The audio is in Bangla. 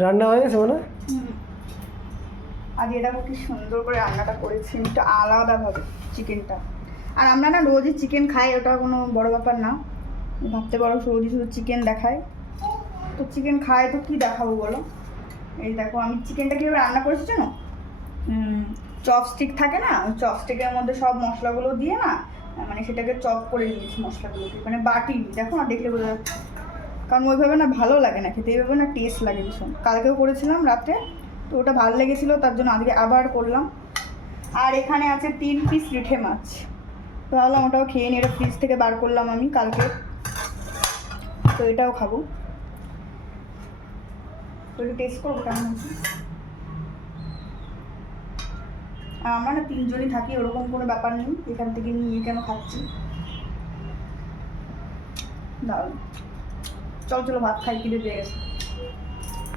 রান্না হয়ে গেছে মানে? আজ এটা কি সুন্দর করে রান্নাটা করেছি একটু আলাদাভাবে চিকেনটা। আর আমরা না রোজই চিকেন খাই, ওটা কোনো বড় ব্যাপার না। ভাবতে পারো রোজই শুধু চিকেন দেখায়, তো চিকেন খায় তো কী দেখাবো বলো। এই দেখো আমি চিকেনটা কীভাবে রান্না করেছি জানো, চপস্টিক থাকে না, ওই চপস্টিকের মধ্যে সব মশলাগুলো দিয়ে না, মানে সেটাকে চপ করে নিয়েছি মশলাগুলোকে, মানে বাটি দেখো না, দেখলে বোঝা যাচ্ছে। কারণ ওইভাবে না ভালো লাগে না খেতে, এইভাবে না টেস্ট লাগে ভীষণ। কালকেও করেছিলাম রাতে, তো ওটা ভালো লেগেছিলো, তার জন্য আজকে আবার করলাম। আর এখানে আছে 3 পিস রিঠে মাছ, তো ভাবলাম ওটাও খেয়ে নিই, এটা ফ্রিজ থেকে বার করলাম আমি কালকে, তো এটাও খাবো। তো একটু টেস্ট করবো কেমন আছে। আর আমরা না 3 জনই থাকি, ওরকম কোনো ব্যাপার নেই এখান থেকে নিয়ে কেন খাচ্ছি। দাঁড়ান, চলো চলো ভাত খাই, খিদে পেয়ে গেছে।